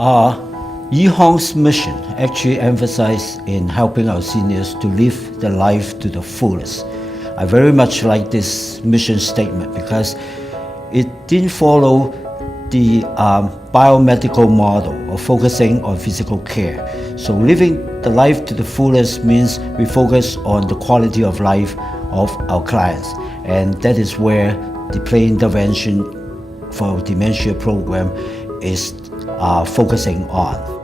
Yi Hong's mission actually emphasized in helping our seniors to live their life to the fullest. I very much like this mission statement because it didn't follow the biomedical model of focusing on physical care. So living the life to the fullest means we focus on the quality of life of our clients, and that is where the play intervention for our dementia program is focusing on.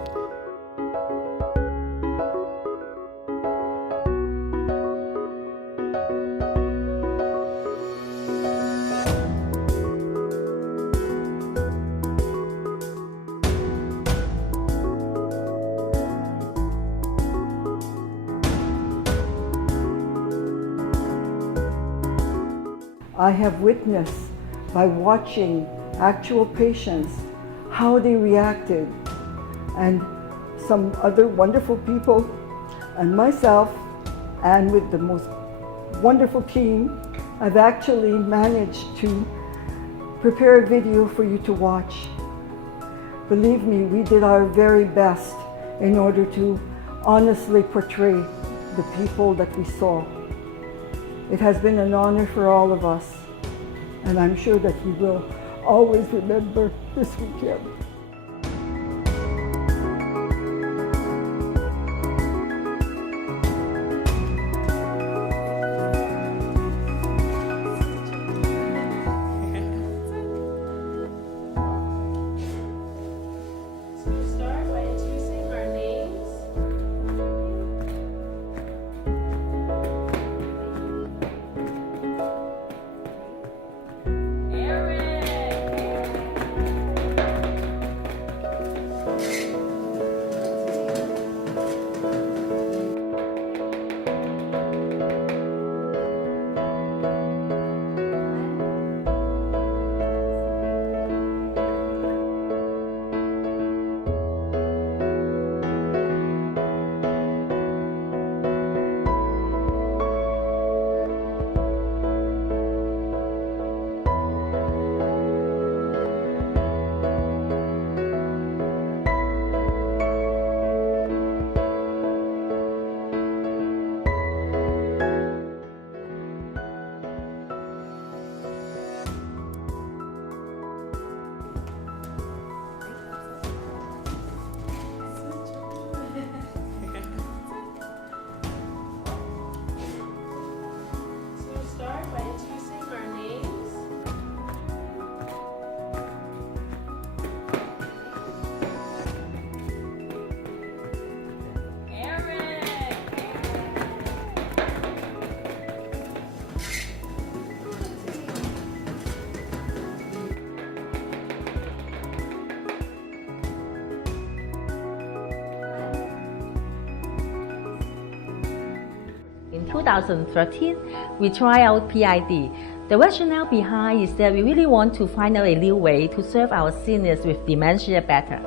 I have witnessed by watching actual patients how they reacted, and some other wonderful people and myself, and with the most wonderful team, I've actually managed to prepare a video for you to watch. Believe me, we did our very best in order to honestly portray the people that we saw. It has been an honor for all of us, and I'm sure that we will always remember this weekend. In 2013, we tried out PID. The rationale behind is that we really want to find out a new way to serve our seniors with dementia better.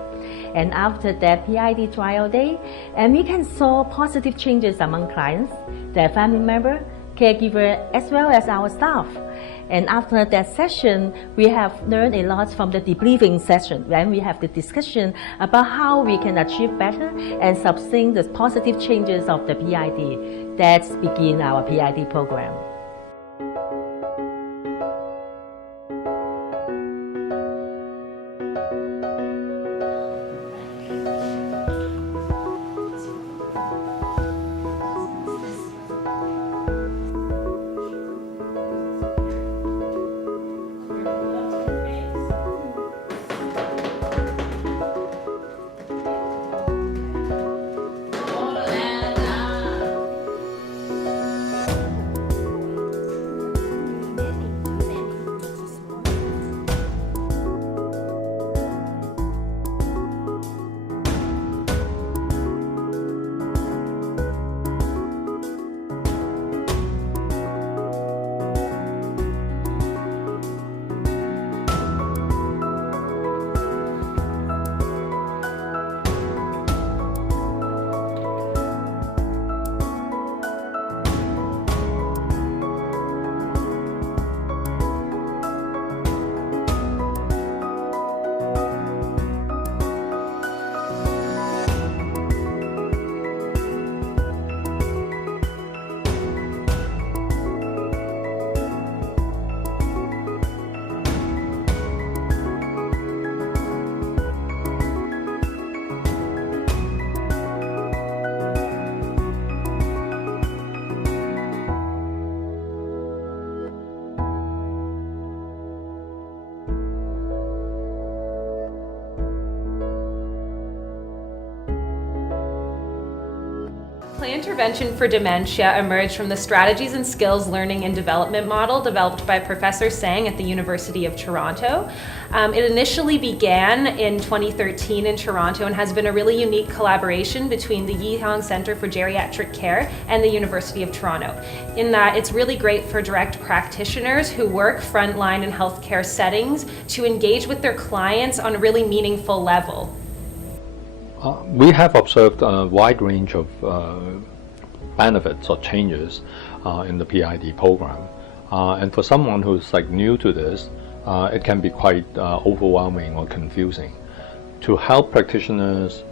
And after that PID trial day, and we can saw positive changes among clients, their family member, caregiver, as well as our staff. And after that session, we have learned a lot from the debriefing session, when we have the discussion about how we can achieve better and sustain the positive changes of the PID. That's begin our PID program. Play intervention for dementia emerged from the Strategies and Skills Learning and Development model developed by Professor Sang at the University of Toronto. It initially began in 2013 in Toronto and has been a really unique collaboration between the Yi Hong Centre for Geriatric Care and the University of Toronto, in that it's really great for direct practitioners who work frontline in healthcare settings to engage with their clients on a really meaningful level. We have observed a wide range of benefits or changes in the PID program. And for someone who's new to this, it can be quite overwhelming or confusing. To help practitioners,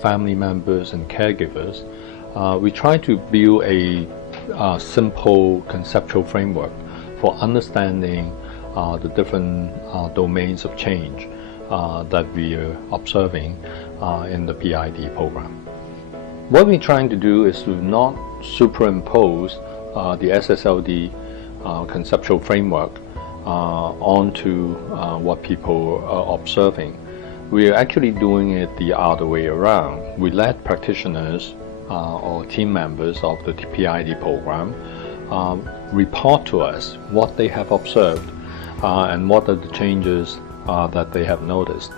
family members, and caregivers, we try to build a simple conceptual framework for understanding the different domains of change that we are observing in the PID program. What we're trying to do is to not superimpose the SSLD conceptual framework onto what people are observing. We are actually doing it the other way around. We let practitioners or team members of the PID program report to us what they have observed and what are the changes that they have noticed.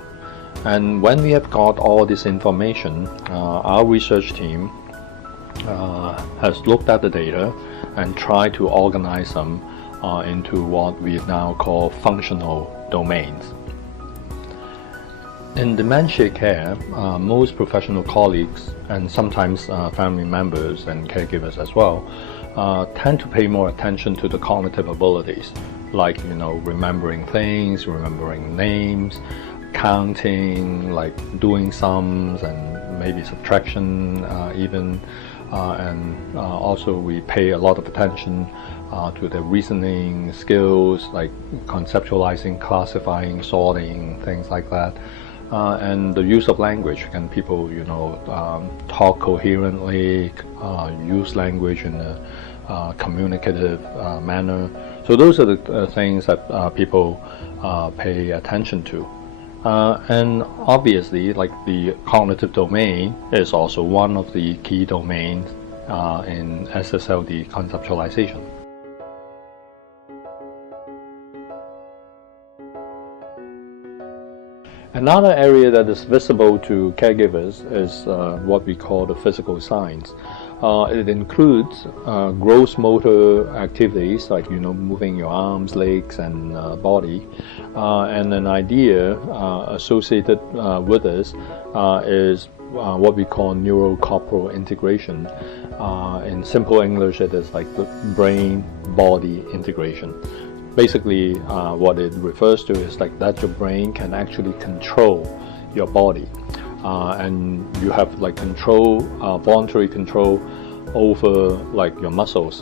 And when we have got all this information, our research team has looked at the data and tried to organize them into what we now call functional domains. In dementia care, most professional colleagues and sometimes family members and caregivers as well tend to pay more attention to the cognitive abilities, like remembering things, remembering names, counting, like doing sums and maybe subtraction even, and also we pay a lot of attention to the reasoning skills, like conceptualizing, classifying, sorting, things like that, and the use of language. Can people talk coherently, use language in a communicative manner? So those are the things that people pay attention to. And obviously, the cognitive domain is also one of the key domains in SSLD conceptualization. Another area that is visible to caregivers is what we call the physical signs. It includes gross motor activities like moving your arms, legs, and body. And an idea associated with this is what we call neurocorporal integration. In simple English, it is like the brain-body integration. Basically, what it refers to is that your brain can actually control your body, and you have control, voluntary control over your muscles,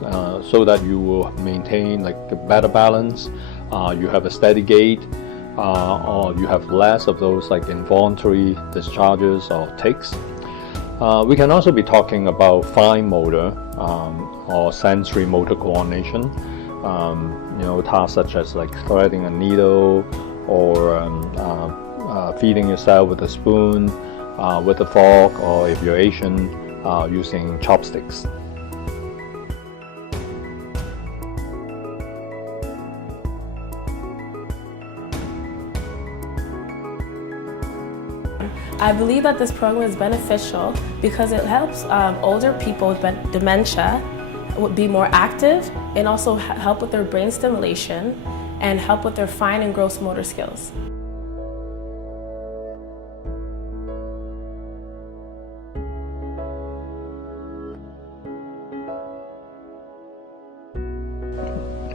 so that you will maintain a better balance. You have a steady gait, or you have less of those involuntary discharges or tics. We can also be talking about fine motor or sensory motor coordination. Tasks such as threading a needle or feeding yourself with a spoon, with a fork, or if you're Asian, using chopsticks. I believe that this program is beneficial because it helps older people with dementia be more active and also help with their brain stimulation and help with their fine and gross motor skills.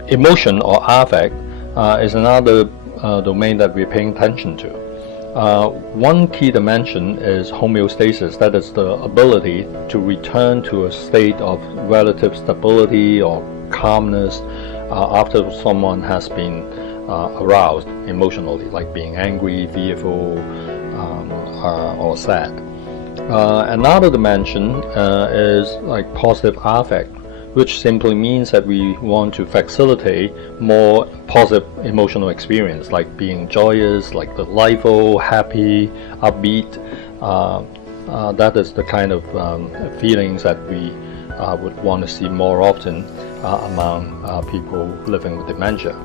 Emotion or affect is another domain that we're paying attention to. One key dimension is homeostasis, that is the ability to return to a state of relative stability or calmness after someone has been aroused emotionally, like being angry, fearful, or sad. Another dimension is positive affect, which simply means that we want to facilitate more positive emotional experience, like being joyous, delightful, happy, upbeat, that is the kind of feelings that we would want to see more often among people living with dementia.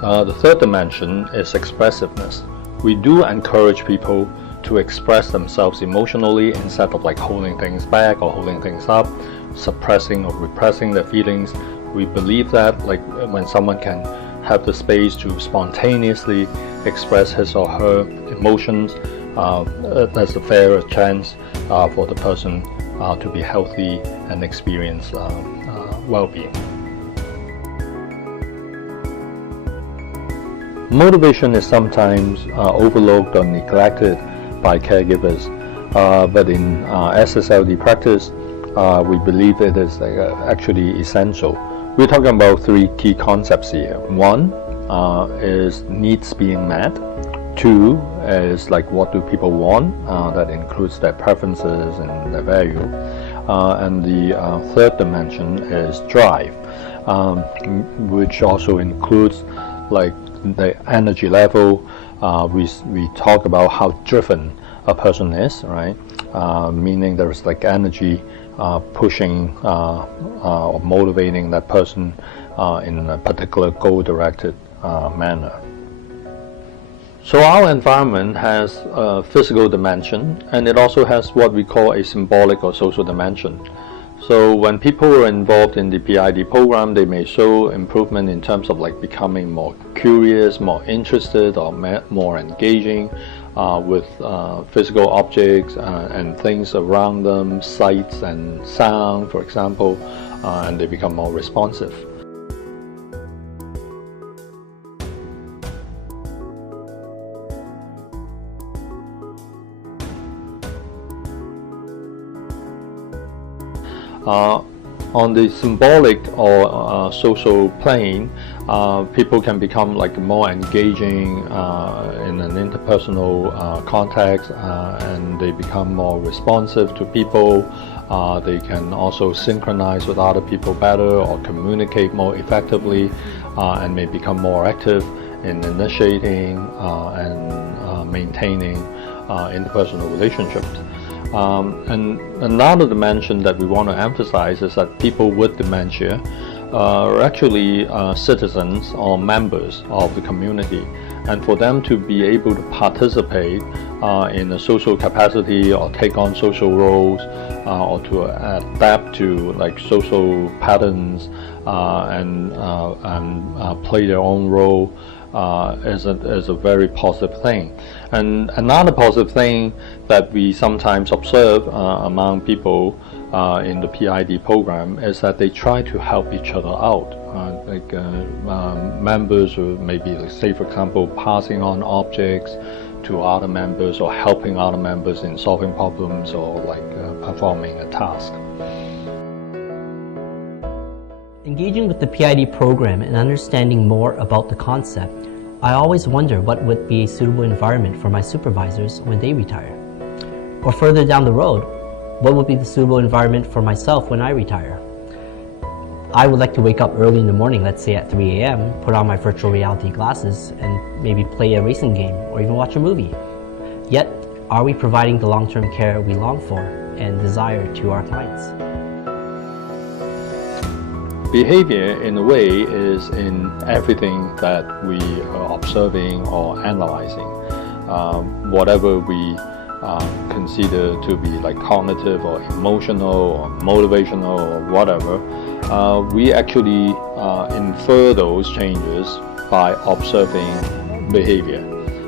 The third dimension is expressiveness. We do encourage people to express themselves emotionally instead of like holding things back or holding things up, suppressing or repressing their feelings. We believe that like when someone can have the space to spontaneously express his or her emotions, there's a fairer chance for the person to be healthy and experience well-being. Motivation is sometimes overlooked or neglected by caregivers, but in SSLD practice, we believe it is actually essential. We're talking about three key concepts here. One is needs being met. Two is like what do people want, that includes their preferences and their value. And the third dimension is drive, which also includes like the energy level. We talk about how driven a person is, right? Meaning there is like energy pushing or motivating that person in a particular goal-directed manner. So our environment has a physical dimension, and it also has what we call a symbolic or social dimension. So when people are involved in the PID program, they may show improvement in terms of like becoming more curious, more interested, or more engaging with physical objects and things around them, sights and sound, for example, and they become more responsive. On the symbolic or social plane, people can become like more engaging in an interpersonal context, and they become more responsive to people. They can also synchronize with other people better or communicate more effectively, and may become more active in initiating and maintaining interpersonal relationships. And another dimension that we want to emphasize is that people with dementia are actually citizens or members of the community, and for them to be able to participate in a social capacity or take on social roles or to adapt to like social patterns and play their own role is a very positive thing. And another positive thing that we sometimes observe among people in the PID program is that they try to help each other out. Members who maybe, like, say for example, passing on objects to other members or helping other members in solving problems or like performing a task. Engaging with the PID program and understanding more about the concept, I always wonder what would be a suitable environment for my supervisors when they retire. Or further down the road, what would be the suitable environment for myself when I retire? I would like to wake up early in the morning, let's say at 3 a.m., put on my virtual reality glasses and maybe play a racing game or even watch a movie. Yet, are we providing the long-term care we long for and desire to our clients? Behavior, in a way, is in everything that we are observing or analyzing. Whatever we consider to be like cognitive or emotional or motivational or whatever, we actually infer those changes by observing behavior.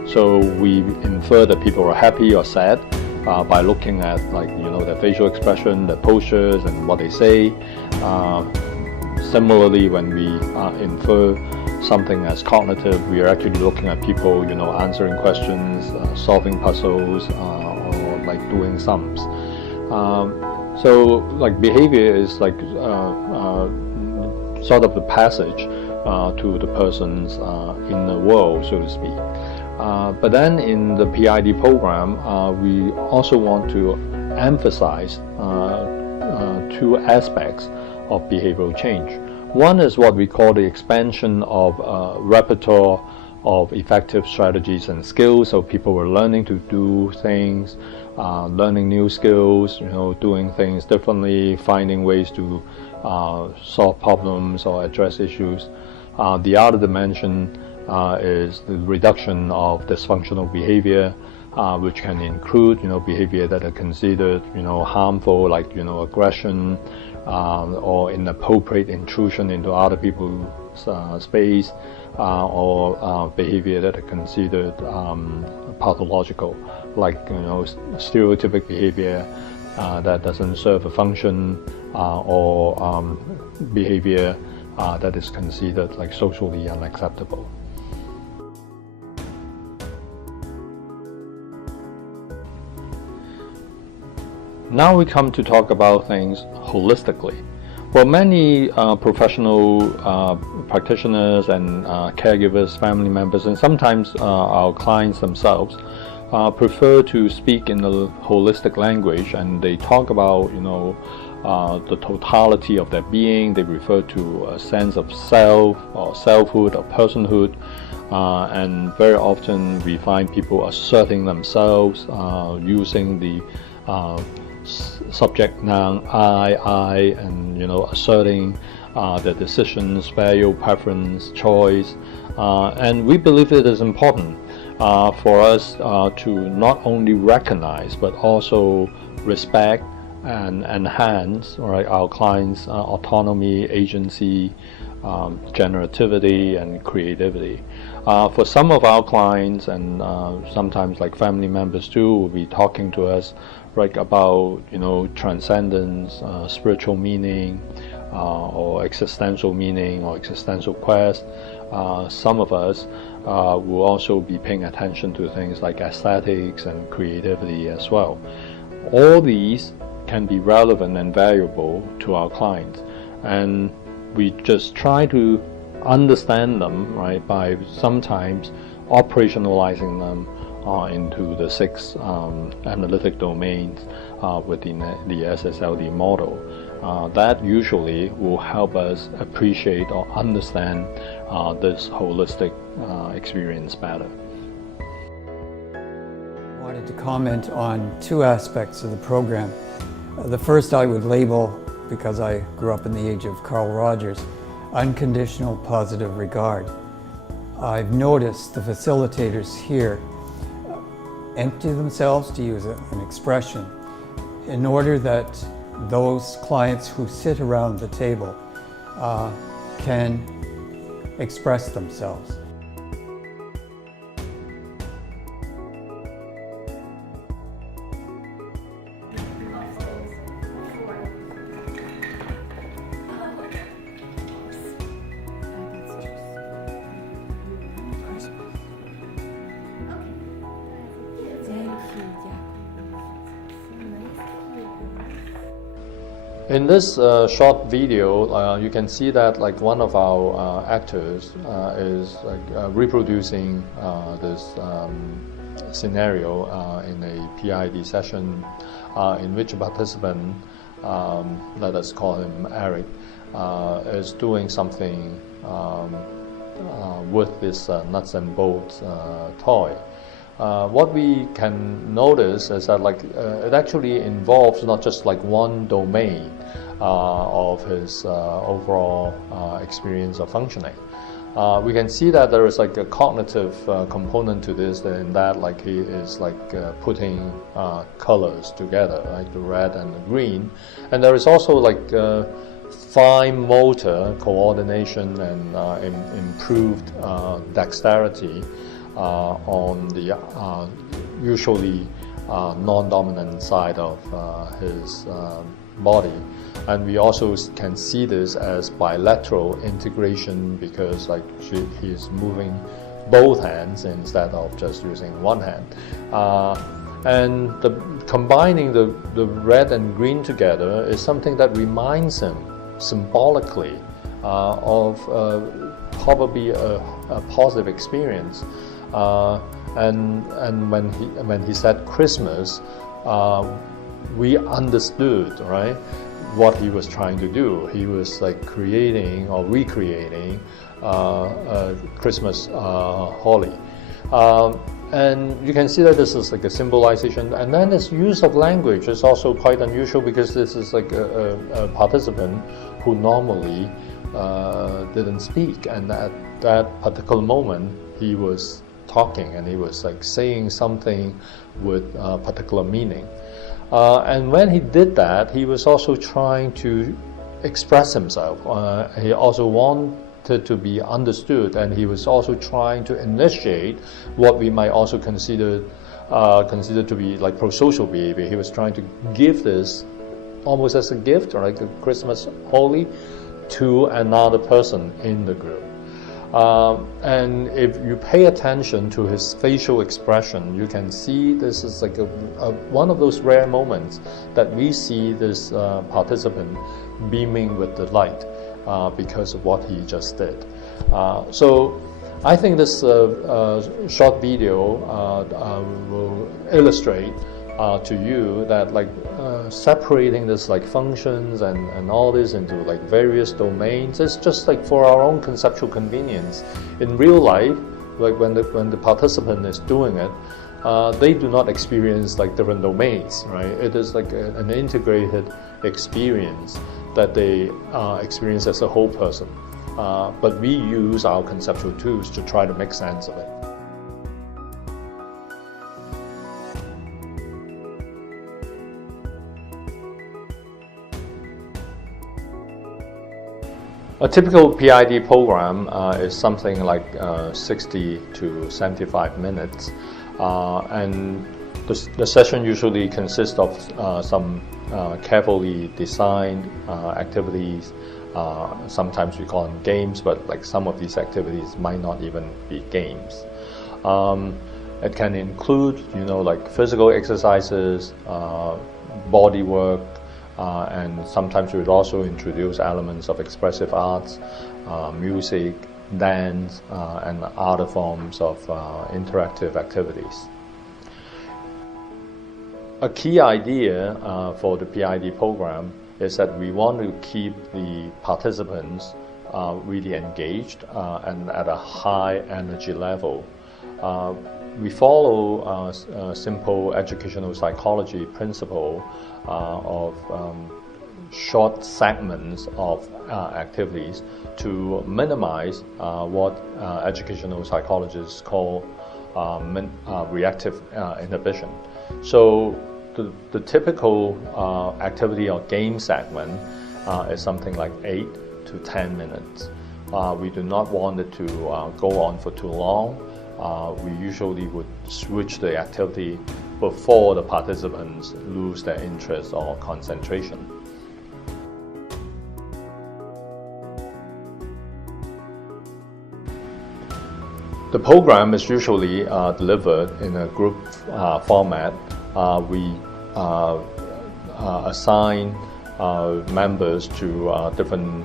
So we infer that people are happy or sad by looking at, like, their facial expression, their postures, and what they say. Similarly, when we infer something as cognitive, we are actually looking at people, answering questions, solving puzzles, or like doing sums. So, like, behavior is like sort of the passage to the person's inner world, so to speak. But then in the PID program, we also want to emphasize two aspects of behavioral change. One is what we call the expansion of repertoire of effective strategies and skills. So people were learning to do things, learning new skills, doing things differently, finding ways to solve problems or address issues. The other dimension is the reduction of dysfunctional behavior, which can include, behavior that are considered, harmful, like, aggression, or inappropriate intrusion into other people's space, or behavior that are considered pathological, like, stereotypic behavior that doesn't serve a function, or behavior that is considered like socially unacceptable. Now we come to talk about things holistically. Well, many professional practitioners and caregivers, family members, and sometimes our clients themselves prefer to speak in the holistic language, and they talk about, the totality of their being. They refer to a sense of self or selfhood or personhood, and very often we find people asserting themselves using the subject noun I, and asserting their decisions, value, preference, choice, and we believe it is important for us to not only recognize but also respect and enhance our clients' autonomy, agency, generativity, and creativity. For some of our clients, and sometimes like family members too, will be talking to us about transcendence, spiritual meaning, or existential meaning, or existential quest. Some of us will also be paying attention to things like aesthetics and creativity as well. All these can be relevant and valuable to our clients, and we just try to understand them by sometimes operationalizing them into the 6 analytic domains within the SSLD model. That usually will help us appreciate or understand this holistic experience better. I wanted to comment on 2 aspects of the program. The first I would label, because I grew up in the age of Carl Rogers, unconditional positive regard. I've noticed the facilitators here empty themselves, to use an expression, in order that those clients who sit around the table can express themselves. In this short video, you can see that one of our actors is reproducing this scenario in a PID session in which a participant, let us call him Eric, is doing something with this nuts and bolts toy. What we can notice is that it actually involves not just one domain of his overall experience of functioning. We can see that there is a cognitive component to this, in that he is putting colors together, the red and the green, and there is also fine motor coordination and improved dexterity on the usually non-dominant side of his body. And we also can see this as bilateral integration, because he's moving both hands instead of just using one hand. And combining the red and green together is something that reminds him symbolically of probably a positive experience. And when he said Christmas, we understood, right? what he was trying to do. He was like creating or recreating a Christmas holly. And you can see that this is like a symbolization, and then this use of language is also quite unusual because this is like a participant who normally didn't speak, and at that particular moment he was talking and he was like saying something with a particular meaning. And when he did that, he was also trying to express himself. He also wanted to be understood, and he was also trying to initiate what we might also consider to be like pro-social behavior. He was trying to give this almost as a gift, or like a Christmas holly, to another person in the group. And if you pay attention to his facial expression, you can see this is like one of those rare moments that we see this participant beaming with delight because of what he just did. So I think this short video will illustrate to you that like separating this like functions and all this into like various domains is just like for our own conceptual convenience. In real life, like when the participant is doing it, they do not experience like different domains, right? It is like an integrated experience that they experience as a whole person. But we use our conceptual tools to try to make sense of it. A typical PID program is something like 60 to 75 minutes, and the session usually consists of some carefully designed activities. Sometimes we call them games, but like some of these activities might not even be games. It can include, like physical exercises, body work, and sometimes we would also introduce elements of expressive arts, music, dance, and other forms of interactive activities. A key idea for the PID program is that we want to keep the participants really engaged and at a high energy level. We follow a simple educational psychology principle of short segments of activities to minimize what educational psychologists call reactive inhibition. So the typical activity or game segment is something like 8 to 10 minutes. We do not want it to go on for too long. We usually would switch the activity before the participants lose their interest or concentration. The program is usually delivered in a group format. We assign members to different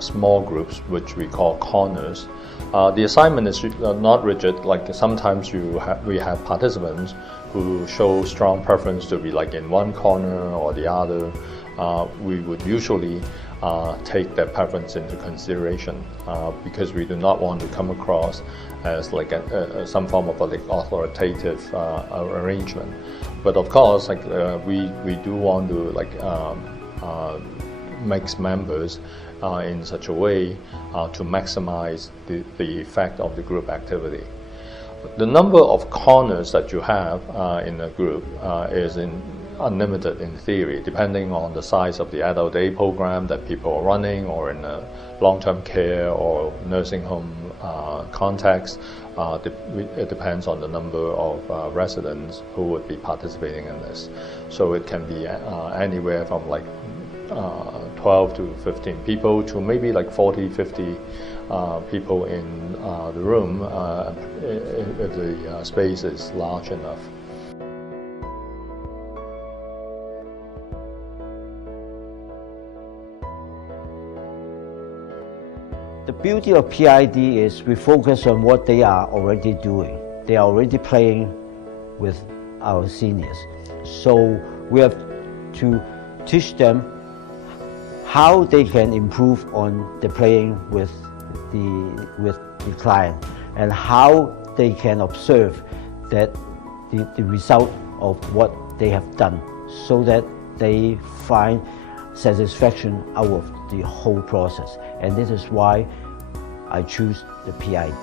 small groups, which we call corners. The assignment is not rigid. Like sometimes we have participants who show strong preference to be like in one corner or the other. We would usually take their preference into consideration because we do not want to come across as like some form of like authoritative arrangement. But of course, like we do want to like mix members in such a way to maximize the effect of the group activity. The number of corners that you have in a group is unlimited in theory, depending on the size of the adult day program that people are running, or in a long-term care or nursing home context. It depends on the number of residents who would be participating in this. So it can be anywhere from like 12 to 15 people to maybe like 40, 50 people in the room if the space is large enough. The beauty of PID is we focus on what they are already doing. They are already playing with our seniors. So we have to teach them how they can improve on the playing with the client, and how they can observe that the result of what they have done, so that they find satisfaction out of the whole process. And this is why I choose the PID.